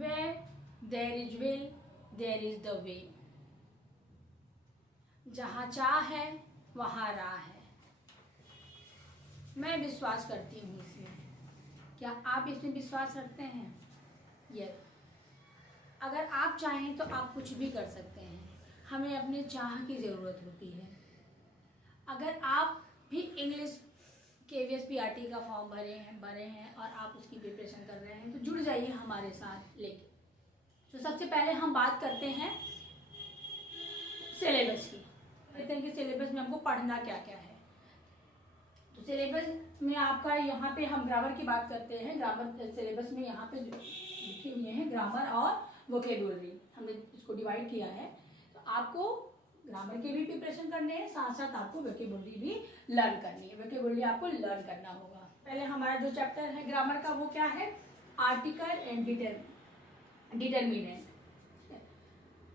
Where there is will, there is the way. जहाँ चाह है वहाँ राह है. मैं विश्वास करती हूँ इसमें. क्या आप इसमें विश्वास रखते हैं? यस. अगर आप चाहें तो आप कुछ भी कर सकते हैं. हमें अपने चाह की ज़रूरत होती है. अगर आप भी इंग्लिश KVS PRT का फॉर्म भरे हैं और आप उसकी प्रिपरेशन कर रहे हैं तो जुड़ जाइए हमारे साथ लेके. तो सबसे पहले हम बात करते हैं सिलेबस की. कहते हैं कि सिलेबस में हमको पढ़ना क्या क्या है. तो सिलेबस में आपका यहाँ पे हम ग्रामर की बात करते हैं. ग्रामर सिलेबस में यहाँ पे लिखे हुए हैं ग्रामर और वोकेबुलरी. हमने इसको डिवाइड किया है. तो आपको ग्रामर के भी प्रिपरेशन करने हैं, साथ साथ आपको वोकेबुलरी भी लर्न करनी है. वोकेबुलरी आपको लर्न करना होगा. पहले हमारा जो चैप्टर है ग्रामर का वो क्या है? Article and determinant.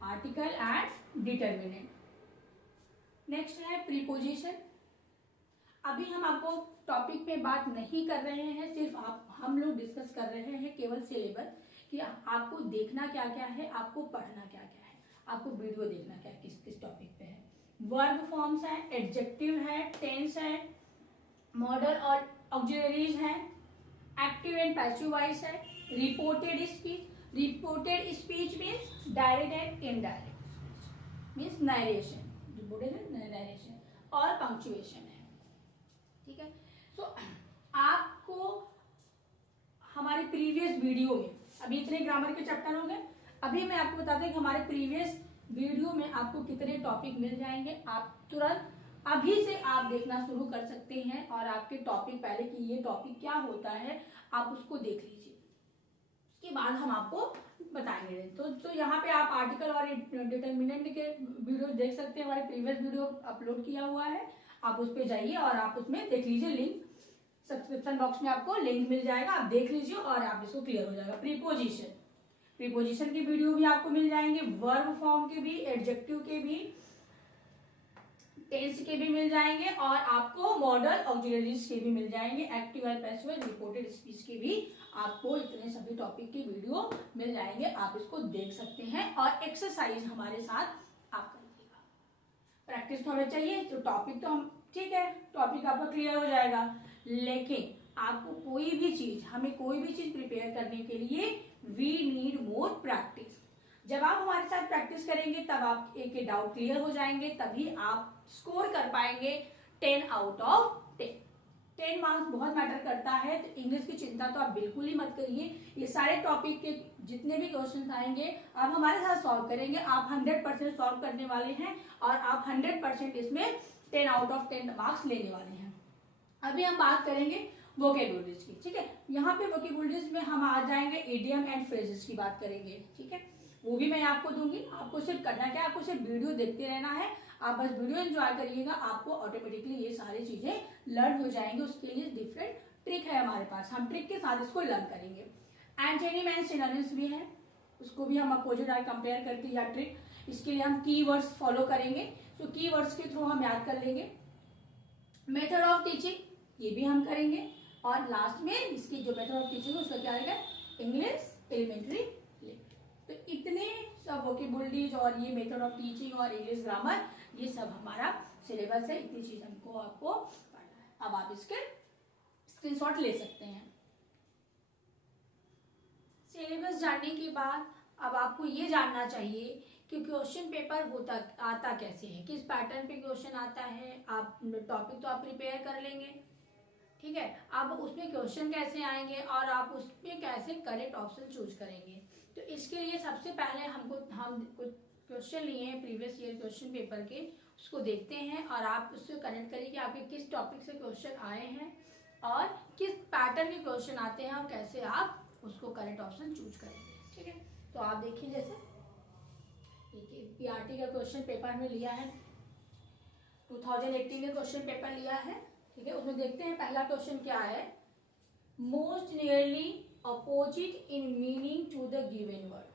Article and determinant. Next है प्रीपोजिशन. अभी हम आपको टॉपिक पे बात नहीं कर रहे हैं, सिर्फ हम लोग डिस्कस कर रहे हैं केवल सिलेबस कि आपको देखना क्या क्या है, आपको पढ़ना क्या क्या है, आपको वीडियो देखना क्या किस किस टॉपिक पे है. वर्ब फॉर्म्स है, एडजेक्टिव है, टेंस है, मॉडल और ऑक्सिलरीज है, एक्टिव एंड पैसिव वॉइस है, reported speech. Reported speech means direct and indirect speech means narration. Reported narration और पंक्चुएशन है. ठीक है. सो आपको हमारे प्रीवियस वीडियो में अभी इतने ग्रामर के चैप्टर हो गए. अभी मैं आपको बताता हूँ कि हमारे प्रीवियस वीडियो में आपको कितने टॉपिक मिल जाएंगे. आप तुरंत अभी से आप देखना शुरू कर सकते हैं और आपके टॉपिक पहले कि ये टॉपिक क्या होता है आप उसको देख लीजिए. उसके बाद हम आपको बताएंगे. तो यहाँ पे आप आर्टिकल और डिटर्मिनेंट के वीडियो देख सकते हैं. हमारे प्रीवियस वीडियो अपलोड किया हुआ है, आप उस पर जाइए और आप उसमें देख लीजिए. लिंक सब्सक्रिप्शन बॉक्स में आपको लिंक मिल जाएगा, आप देख लीजिए और आप इसको क्लियर हो जाएगा. प्रीपोजिशन के वीडियो भी आपको मिल जाएंगे, वर्ब फॉर्म के भी, एडजेक्टिव के भी, टेंस के भी मिल जाएंगे और आपको मॉडल ऑक्सिलरीज के भी मिल जाएंगे. Active and passive reported speech के भी आपको इतने सभी टॉपिक के वीडियो मिल जाएंगे. आप इसको देख सकते हैं और एक्सरसाइज हमारे साथ आप करिएगा. प्रैक्टिस तो हमें चाहिए. तो टॉपिक तो हम ठीक है, टॉपिक आपका क्लियर हो जाएगा, लेकिन आपको हमें कोई भी चीज प्रिपेयर करने के लिए वी नीड मोर प्रैक्टिस. जब आप हमारे साथ प्रैक्टिस करेंगे तब आप एक डाउट क्लियर हो जाएंगे, तभी आप स्कोर कर पाएंगे 10 आउट ऑफ 10. 10 मार्क्स बहुत मैटर करता है. तो इंग्लिश की चिंता तो आप बिल्कुल ही मत करिए. ये सारे टॉपिक के जितने भी क्वेश्चन आएंगे आप हमारे साथ सॉल्व करेंगे. आप 100% सॉल्व करने वाले हैं और आप 100% इसमें 10 आउट ऑफ 10 मार्क्स लेने वाले हैं. अभी हम बात करेंगे वोकेबुलरीज की. ठीक है. यहाँ पे वोकेबुलरीज में हम आ जाएंगे इडियम एंड फ्रेजेस की बात करेंगे. ठीक है. वो भी मैं आपको दूंगी. आपको सिर्फ करना क्या है, आपको सिर्फ वीडियो देखते रहना है. आप बस वीडियो एंजॉय करिएगा, आपको ऑटोमेटिकली ये सारी चीजें लर्न हो जाएंगे. उसके लिए डिफरेंट ट्रिक है हमारे पास, हम ट्रिक के साथ इसको लर्न करेंगे. एंटोनिम एंड सिनोनिम्स भी है, उसको भी हम अपोजिट और कंपेयर करके या ट्रिक. इसके लिए हम कीवर्ड्स फॉलो करेंगे. तो कीवर्ड्स के थ्रू हम याद कर लेंगे. मेथड ऑफ टीचिंग ये भी हम करेंगे और लास्ट में इसकी जो मेथड ऑफ टीचिंग है उसका क्या रहेगा, इंग्लिश एलिमेंट्री लेवल. तो इतने सब वोकेबुलरीज और ये मेथड ऑफ टीचिंग और इंग्लिश ग्रामर ये सब हमारा सिलेबस है. इतनी चीज हमको आपको पढ़ना है. अब आप इसके स्क्रीनशॉट ले सकते हैं. सिलेबस जानने के बाद अब आपको ये जानना चाहिए कि क्वेश्चन पेपर आता कैसे है, किस पैटर्न पे क्वेश्चन आता है. आप टॉपिक तो आप प्रिपेयर कर लेंगे. ठीक है. अब उसमें क्वेश्चन कैसे आएंगे और आप उसमें कैसे करेक्ट ऑप्शन चूज करेंगे. तो इसके लिए सबसे पहले हम कुछ क्वेश्चन लिए हैं प्रीवियस ईयर क्वेश्चन पेपर के, उसको देखते हैं और आप उससे कनेक्ट करिए कि आपके किस टॉपिक से क्वेश्चन आए हैं और किस पैटर्न के क्वेश्चन आते हैं और कैसे आप उसको करेक्ट ऑप्शन चूज करेंगे. ठीक है. तो आप देखिए जैसे PRT का क्वेश्चन पेपर में लिया है, 2018 का क्वेश्चन पेपर लिया है. ठीक है. उसमें देखते हैं पहला क्वेश्चन क्या है, most nearly opposite in meaning to the given word.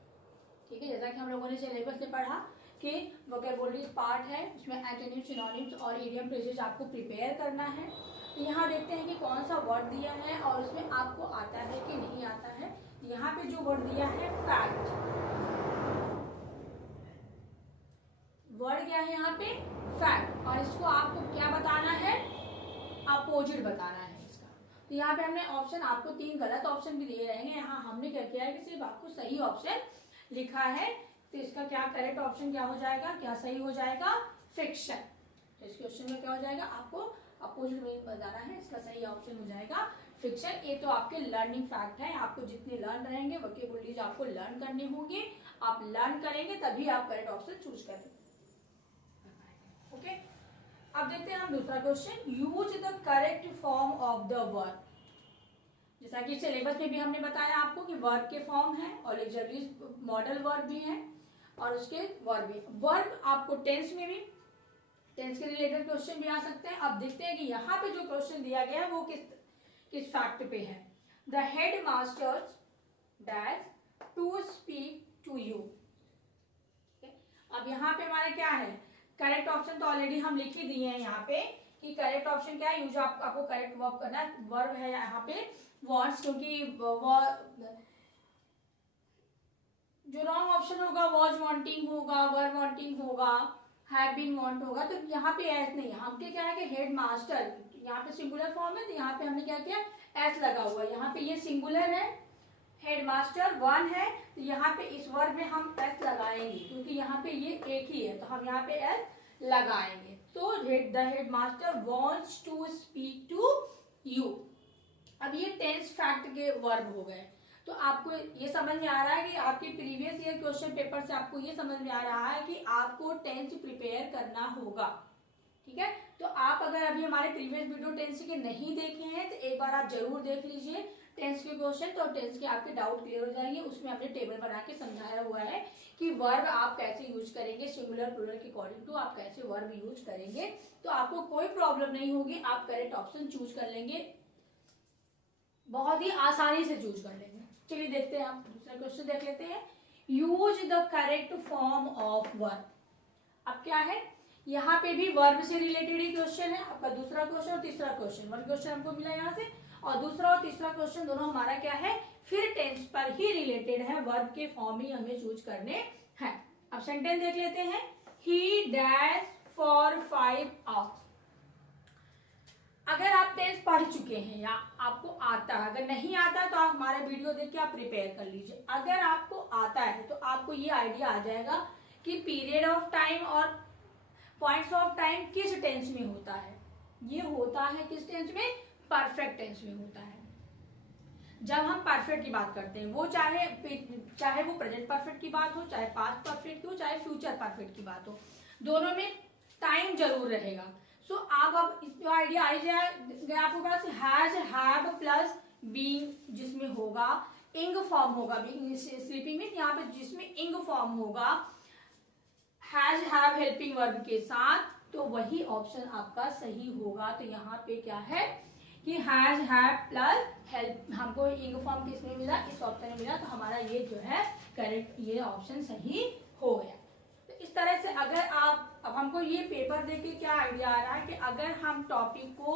ठीक है. जैसा कि हम लोगों ने सिलेबस में पढ़ा कि वोकैबुलरी पार्ट है, उसमें एंटोनिम्स, सिनोनिम्स और इडियम फ्रेजेस आपको प्रिपेयर करना है. तो यहाँ देखते हैं कि कौन सा वर्ड दिया है और उसमें आपको आता है कि नहीं आता है. यहाँ पे जो वर्ड दिया है फैक्ट, फैक्ट, और इसको आपको क्या बताना है, अपोजिट बताना है इसका। तो यहाँ पे हमने ऑप्शन, आपको 3 गलत ऑप्शन भी दिए रहेंगे, यहाँ हमने क्या किया है कि सिर्फ आपको सही ऑप्शन लिखा है। तो इसका क्या करेक्ट ऑप्शन क्या हो जाएगा, क्या सही हो जाएगा, फिक्शन। तो इस क्वेश्चन में क्या हो जाएगा, आपको अपोजिट मीनिंग बताना है, इसका सही ऑप्शन हो जाएगा फिक्शन। ये तो आपके लर्निंग फैक्ट है, आपको जितने लर्न रहेंगे वोकेबुलरीज आपको लर्न करनी होगी, आप लर्न करेंगे तभी आप करेक्ट ऑप्शन चूज करेंगे। ओके, अब देखते हैं हम दूसरा question, use the correct form of the verb. जैसा कि सिलेबस में भी हमने बताया आपको कि वर्ब के फॉर्म है और ऑक्सिलरी मॉडल वर्ब भी है और उसके वर्ब भी। वर्ब आपको टेंस में भी, टेंस के रिलेटेड क्वेश्चन भी आ सकते हैं। अब देखते हैं कि यहाँ पे जो क्वेश्चन दिया गया है वो किस फैक्ट पे है। The head masters dash to speak to you. अब यहाँ पे हमारा क्या है, करेक्ट ऑप्शन तो ऑलरेडी हम लिख ही दिए हैं यहाँ पे कि करेक्ट ऑप्शन क्या है, यूज आपको करेक्ट वर्ब करना है। वर्ब है यहाँ पे वॉन्ट्स, क्योंकि जो रॉन्ग ऑप्शन होगा वॉज वांटिंग होगा, वर वांटिंग होगा, हैव बीन वांट होगा। तो यहाँ पे एस नहीं, हमके क्या है कि हेड मास्टर, यहाँ पे सिंगुलर फॉर्म है तो यहाँ पे हमने क्या किया, एस लगा हुआ है। यहाँ पे ये सिंगुलर है, हेड मास्टर 1 है, तो यहाँ पे इस वर्ब में हम एस लगाएंगे क्योंकि यहाँ पे ये एक ही है, तो हम यहाँ पे एस लगाएंगे। तो the head master wants to speak to you. अब ये टेंस फैक्ट के वर्ब हो गए। तो आपको ये समझ में आ रहा है कि आपके प्रीवियस ईयर क्वेश्चन पेपर से आपको ये समझ में आ रहा है कि आपको टेंस प्रिपेयर करना होगा। ठीक है, तो आप अगर अभी हमारे प्रीवियस वीडियो टेंस के नहीं देखे हैं तो एक बार आप जरूर देख लीजिए टेंस के क्वेश्चन, तो टेंस के आपके डाउट क्लियर हो जाएंगे। उसमें हमने टेबल बना के समझाया हुआ है कि वर्ब आप कैसे यूज करेंगे, सिंगुलर प्लूरल के अकॉर्डिंग टू आप कैसे वर्ब यूज करेंगे, तो आपको कोई प्रॉब्लम नहीं होगी, आप करेक्ट ऑप्शन चूज कर लेंगे, बहुत ही आसानी से चूज कर लेंगे। चलिए देखते हैं, आप दूसरा क्वेश्चन देख लेते हैं, use the correct form of verb. अब क्या है, यहाँ पे भी वर्ब से रिलेटेड ही क्वेश्चन है आपका, दूसरा क्वेश्चन और तीसरा क्वेश्चन। 1 क्वेश्चन हमको मिला यहाँ से और दूसरा और तीसरा क्वेश्चन दोनों हमारा क्या है, फिर टेंस पर ही रिलेटेड है, वर्ब के फॉर्म ही हमें चूज करने हैं। अब सेंटेंस देख लेते हैं, ही डैश फॉर 5 आवर्स। अगर आप टेंस पढ़ चुके हैं या आपको आता है, अगर नहीं आता तो आप हमारा वीडियो देख के आप प्रिपेयर कर लीजिए। अगर आपको आता है तो आपको ये आइडिया आ जाएगा कि पीरियड ऑफ टाइम और पॉइंट्स ऑफ टाइम किस टेंस में होता है। ये होता है किस टेंस में, परफेक्ट टेंस में होता है। जब हम परफेक्ट की बात करते हैं, वो चाहे वो प्रेजेंट परफेक्ट की बात हो, चाहे पास्ट परफेक्ट की हो, चाहे फ्यूचर परफेक्ट की बात हो, दोनों में टाइम जरूर रहेगा। सो अब इसमें आइडिया आ गया आपके पास, हैज हैव प्लस बीइंग, जिसमें होगा इंग फॉर्म होगा, बीइंग स्लीपिंग में यहाँ पे जिसमें इंग फॉर्म होगा हैज हैव हेल्पिंग वर्ब के साथ, तो वही ऑप्शन आपका सही होगा। तो यहाँ पे क्या है कि हैज हैव प्लस हेल्प, हमको इंग फॉर्म किसमें मिला, इस ऑप्शन में मिला, तो हमारा ये जो है करेक्ट, ये ऑप्शन सही हो गया। तो इस तरह से अगर आप, अब हमको ये पेपर देके क्या आइडिया आ रहा है कि अगर हम टॉपिक को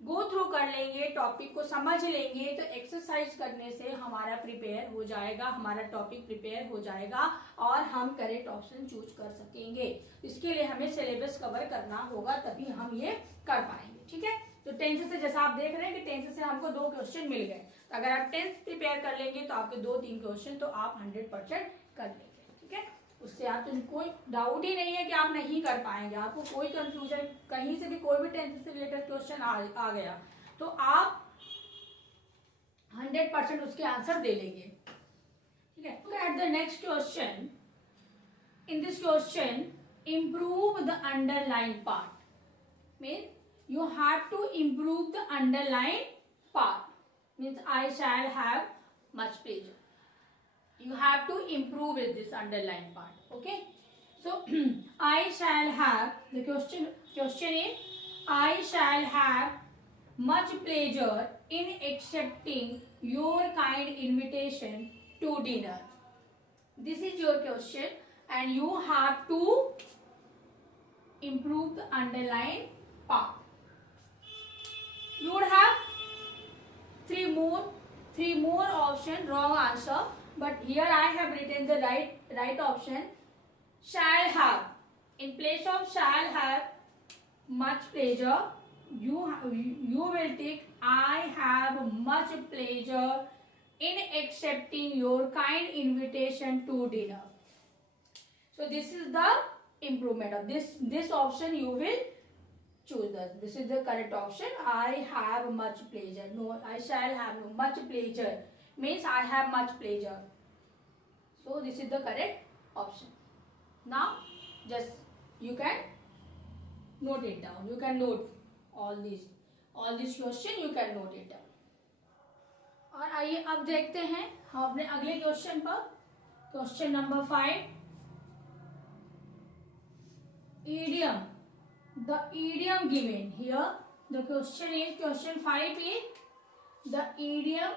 गो थ्रू कर लेंगे, टॉपिक को समझ लेंगे, तो एक्सरसाइज करने से हमारा प्रिपेयर हो जाएगा, हमारा टॉपिक प्रिपेयर हो जाएगा और हम करेक्ट ऑप्शन चूज कर सकेंगे। इसके लिए हमें सिलेबस कवर करना होगा, तभी हम ये कर पाएंगे। ठीक है, तो टेंस से जैसा आप देख रहे हैं कि टेंस से हमको 2 क्वेश्चन मिल गए, तो अगर आप टेंस प्रिपेयर कर लेंगे तो आपके 2-3 क्वेश्चन तो आप 100% कर लेंगे। ठीक है, उससे आपको कोई डाउट ही नहीं है कि आप नहीं कर पाएंगे, आपको कोई कंफ्यूजन, कहीं से भी कोई भी टेंस से रिलेटेड क्वेश्चन आ गया तो आप 100% उसके आंसर दे लेंगे। ठीक है, look at the next question. In this question improve the underlined part, means you have to improve the underlined part, means I shall have much pleasure. You have to improve with this underlined part. Okay, so I shall have, the question is I shall have much pleasure in accepting your kind invitation to dinner. This is your question and you have to improve the underlined part. You would have three more option wrong answer, but here I have written the right option. Shall have In place of shall have much pleasure, you will take I have much pleasure in accepting your kind invitation to dinner. So this is the improvement of this option. You will choose this is the correct option. I have much pleasure. No, I shall have no. Much pleasure means I have much pleasure. So this is the correct option. Now just you can note it down. You can note all these question. You can note it down. और आइए अब देखते हैं हम अपने अगले question पर. Question number 5. Idiom. The idiom given here. The question is question 5 is the idiom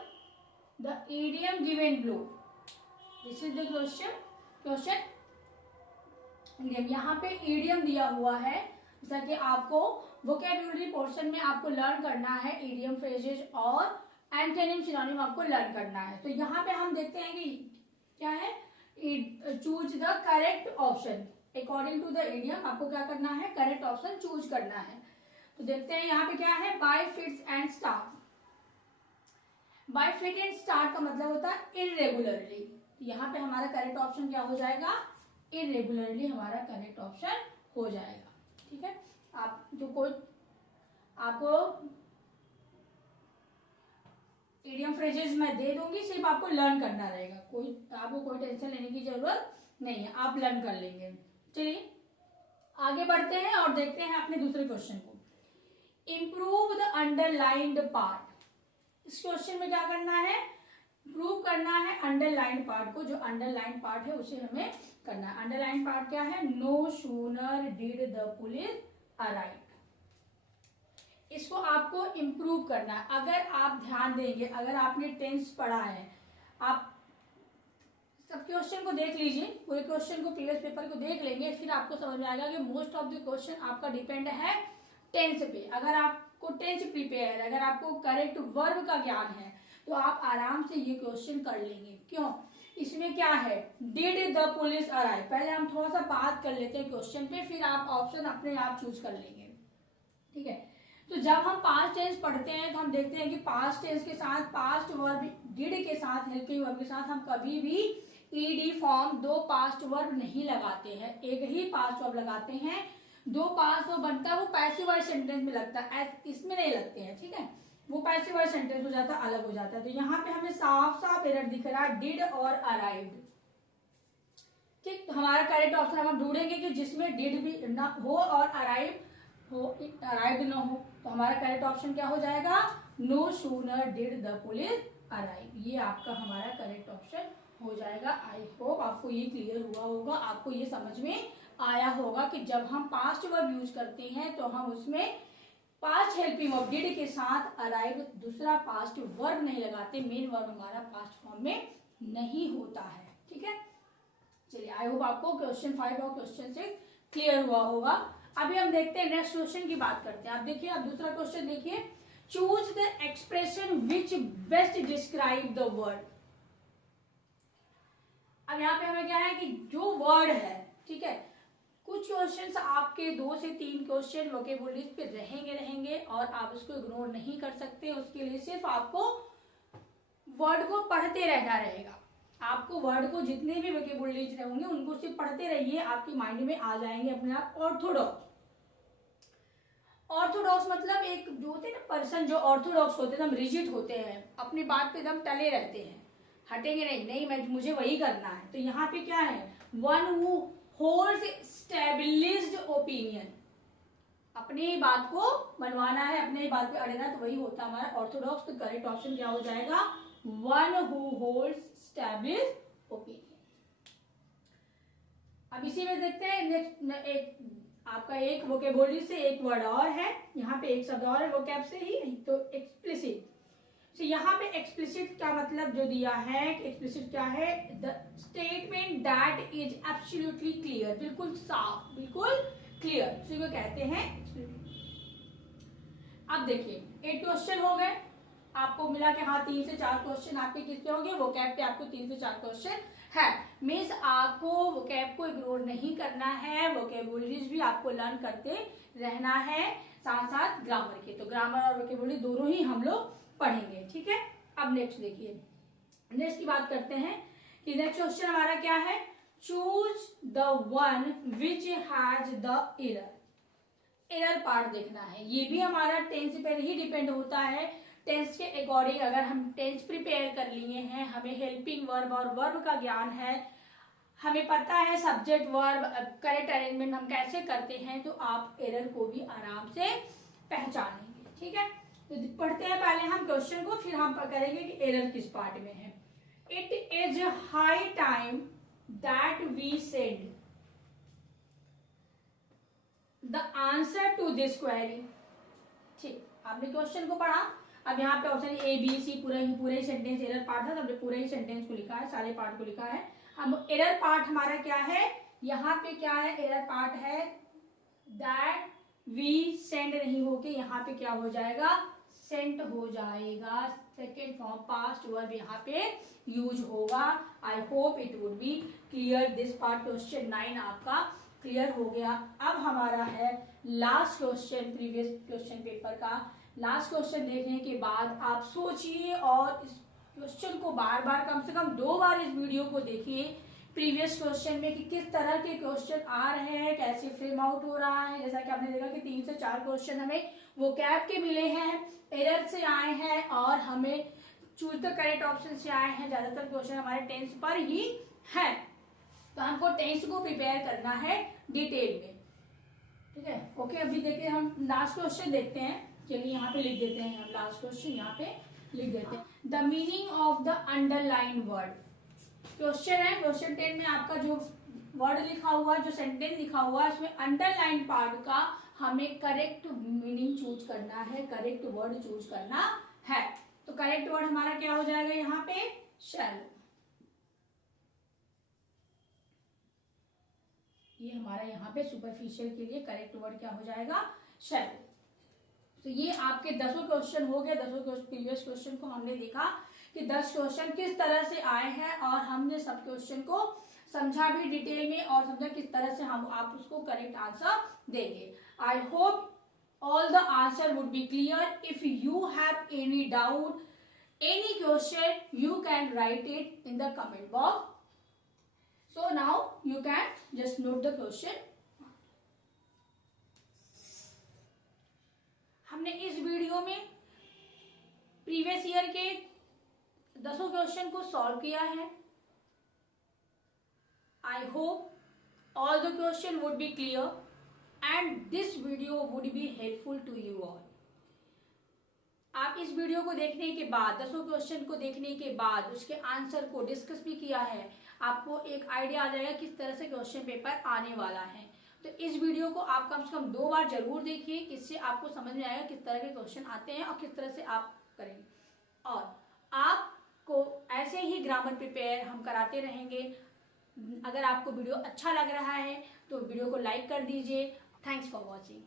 given below. This is the question. यहाँ पे इडियम दिया हुआ है, जैसा कि आपको वोकैब्युलरी पोर्शन में आपको लर्न करना है. इडियम फ्रेजेस और एंटोनिम सिनोनिम आपको लर्न करना है. तो यहाँ पे हम देखते हैं कि क्या है. Choose the correct option according to the idiom. आपको क्या करना है, करेक्ट ऑप्शन चूज करना है. तो देखते हैं यहाँ पे क्या है. By fits and start. By fit and start का मतलब होता है इरेगुलरली. यहाँ पे हमारा करेक्ट ऑप्शन क्या हो जाएगा, इरेगुलरली हमारा करेक्ट ऑप्शन हो जाएगा. ठीक है. आप जो कोई आपको इडियम फ्रेजेस मैं दे दूंगी, सिर्फ आपको लर्न करना रहेगा. आपको कोई टेंशन लेने की जरूरत नहीं है, आप लर्न कर लेंगे. चलिए आगे बढ़ते हैं और देखते हैं अपने दूसरे क्वेश्चन को. Improve the underlined part. इस क्वेश्चन में क्या करना है, प्रूव करना है अंडरलाइन पार्ट को. जो अंडरलाइन पार्ट है उसे हमें करना है. अंडरलाइन पार्ट क्या है, no sooner did the police arrive. इसको आपको इम्प्रूव करना है. अगर आप ध्यान देंगे, अगर आपने टेंस पढ़ा है, आप सब क्वेश्चन को देख लीजिए, पूरे क्वेश्चन को प्रीवियस पेपर को देख लेंगे, फिर आपको समझ में आएगा कि मोस्ट ऑफ द क्वेश्चन आपका डिपेंड है टेंस पे. अगर आपको टेंस प्रिपेयर है, अगर आपको करेक्ट वर्ब का ज्ञान है, तो आप आराम से ये क्वेश्चन कर लेंगे. क्यों, इसमें क्या है, डिड द पुलिस अराइव. पहले हम थोड़ा सा बात कर लेते हैं क्वेश्चन पे, फिर आप ऑप्शन अपने आप चूज कर लेंगे. ठीक है. तो जब हम पास्ट टेंस पढ़ते हैं तो हम देखते हैं कि पास्ट टेंस के साथ पास्ट वर्ब डिड के साथ हेल्पिंग वर्ब के साथ हम कभी भी ईडी फॉर्म दो पास्ट वर्ब नहीं लगाते हैं. एक ही पास्ट वर्ब लगाते हैं. दो पास्ट वर्ब बनता है वो पैसिव वॉइस सेंटेंस में लगता है, इसमें नहीं लगते हैं. ठीक है. वो पैसिव वॉइस सेंटेंस हो जाता है, अलग हो जाता है. तो यहाँ पे हमें साफ साफ एरर दिख रहा है, डिड और अराइव्ड. ठीक. तो हमारा करेक्ट ऑप्शन हम ढूंढेंगे कि जिसमें डिड भी ना हो और अराइव्ड ना हो. तो हमारा करेक्ट ऑप्शन क्या हो जाएगा, no sooner did the police arrive. ये आपका हमारा करेक्ट ऑप्शन हो जाएगा. आई होप आपको ये क्लियर हुआ होगा, आपको ये समझ में आया होगा कि जब हम पास्ट वर्ब यूज करते हैं तो हम उसमें पास्ट हेल्पिंग वर्ब डिड के साथ अराइव दूसरा पास्ट वर्ब नहीं लगाते. मेन वर्ब हमारा पास्ट फॉर्म में नहीं होता है. ठीक है. चलिए आई होप आपको क्वेश्चन 5 और क्वेश्चन 6 क्लियर हुआ होगा. अभी हम देखते हैं नेक्स्ट क्वेश्चन की बात करते हैं. आप देखिए, आप दूसरा क्वेश्चन देखिए. Choose the expression which best describe the word. अब यहाँ पे हमें क्या है कि जो वर्ड है, ठीक है, कुछ क्वेश्चंस आपके 2 से 3 क्वेश्चन वोकैबुलरी पे रहेंगे और आप उसको इग्नोर नहीं कर सकते. उसके लिए सिर्फ आपको वर्ड को पढ़ते रहना रहेगा. आपको वर्ड को जितने भी वोकैबुलरी होंगे उनको सिर्फ पढ़ते रहिए, आपके माइंड में आ जाएंगे अपने आप. ऑर्थोडॉक्स मतलब एक जो होते हैं ना पर्सन, जो ऑर्थोडॉक्स होते हैं, एकदम रिजिड होते हैं, अपनी बात पे एकदम टले रहते हैं, हटेंगे नहीं मैं मुझे वही करना है. तो यहाँ पे क्या है, one who holds established opinion. अपनी बात को मनवाना है, अपने बात पे अड़ना, तो वही होता है हमारा ऑर्थोडॉक्स. तो करेक्ट ऑप्शन क्या हो जाएगा, one who holds established opinion. अब इसी में देखते हैं नेक्स्ट. एक आपका एक वोकैबुलरी से एक वर्ड और है, यहाँ पे एक शब्द और है वोकैब से ही. तो एक्सप्लिसिट. तो यहाँ पे एक्सप्लिसिट का मतलब जो दिया है, एक्सप्लिसिट क्या है, the statement that is absolutely clear. बिल्कुल साफ, बिल्कुल क्लियर, इसी को कहते हैं एक्सप्लिसिट. अब देखिए 8 क्वेश्चन हो गए. आपको मिला कि हाँ 3 से 4 क्वेश्चन आपके किसके होंगे, वोकैब पे आपको 3 से 4 क्वेश्चन है। मीन्स आपको वोकैब को इग्नोर नहीं करना है, वोकेबुलरीज भी आपको लर्न करते रहना है साथ साथ ग्रामर के। तो ग्रामर और वोकेबुलरी दोनों ही हम लोग पढ़ेंगे, ठीक है। अब नेक्स्ट देखिए, नेक्स्ट की बात करते हैं कि नेक्स्ट क्वेश्चन हमारा क्या है, choose the one which has the error. Error part देखना है, ये भी हमारा टेंस पर ही डिपेंड होता है। टेंस के अकॉर्डिंग अगर हम टेंस प्रिपेयर कर लिए हैं, हमें हेल्पिंग वर्ब और वर्ब का ज्ञान है, हमें पता है सब्जेक्ट वर्ब करेक्ट अरेंजमेंट हम कैसे करते हैं, तो आप एरर को भी आराम से पहचान लेंगे, ठीक है। तो पढ़ते हैं पहले हम क्वेश्चन को, फिर हम करेंगे कि एरर किस पार्ट में है। It is high time that we said the answer to this query. ठीक, आपने क्वेश्चन को पढ़ा, अब यहाँ पे ऑप्शन ए बी सी पूरा ही सेंटेंस एरर पार्ट था, तो हमने पूरे ही सेंटेंस को लिखा है, सारे पार्ट को लिखा है। हम एरर पार्ट हमारा क्या है, यहाँ पे क्या है, एरर पार्ट है दैट वी सेंड नहीं होके यहाँ पे क्या हो जाएगा, सेंट हो जाएगा। सेकेंड फॉर्म पास्ट वर्ब यहाँ पे यूज होगा। I hope it would be clear this part. Question 9 आपका क्लियर हो गया। अब हमारा है last question, previous question paper का लास्ट क्वेश्चन देखने के बाद आप सोचिए और इस क्वेश्चन को बार बार कम से कम 2 बार इस वीडियो को देखिए प्रीवियस क्वेश्चन में कि किस तरह के क्वेश्चन आ रहे हैं, कैसे फ्रेम आउट हो रहा है। जैसा कि आपने देखा कि 3 से 4 क्वेश्चन हमें वोकैब के मिले हैं, एरर से आए हैं और हमें चूज द करेक्ट ऑप्शन से आए हैं। ज्यादातर क्वेश्चन हमारे टेंस पर ही है, तो हमको टेंस को प्रिपेयर करना है डिटेल में, ठीक है। ओके, अभी देखिए हम लास्ट क्वेश्चन देखते हैं। चलिए यहाँ पे लिख देते हैं, हम लास्ट क्वेश्चन यहाँ पे लिख देते हैं। The meaning of the underline word. Question है क्वेश्चन 10 में आपका जो वर्ड लिखा हुआ, जो सेंटेंस लिखा हुआ, इसमें अंडरलाइन पार्ट का हमें करेक्ट मीनिंग चूज करना है, करेक्ट वर्ड चूज करना है। तो करेक्ट वर्ड हमारा क्या हो जाएगा यहाँ पे, शैलो। ये हमारा यहाँ पे सुपरफिशियल के लिए करेक्ट वर्ड क्या हो जाएगा, शैलो। तो ये आपके 10 क्वेश्चन हो गए। 10 प्रीवियस क्वेश्चन को हमने देखा कि 10 क्वेश्चन किस तरह से आए हैं और हमने सब क्वेश्चन को समझा भी डिटेल में और समझा किस तरह से हम आप उसको करेक्ट आंसर देंगे। I hope all the answer would be clear. If you have any doubt, any question, you can write it in the comment box. So now you can just note the question. हमने इस video में previous year के 10 question को solve किया है। I hope all the question would be clear and this video would be helpful to you all. आप इस video को देखने के बाद 10 क्वेश्चन को देखने के बाद उसके आंसर को डिस्कस भी किया है, आपको एक आइडिया आ जाएगा किस तरह से क्वेश्चन पेपर आने वाला है। तो इस वीडियो को आप कम से कम 2 बार जरूर देखिए, इससे आपको समझ में आएगा किस तरह के क्वेश्चन आते हैं और किस तरह से आप करेंगे। और आपको ऐसे ही ग्रामर प्रिपेयर हम कराते रहेंगे। अगर आपको वीडियो अच्छा लग रहा है तो वीडियो को लाइक कर दीजिए। Thanks for watching.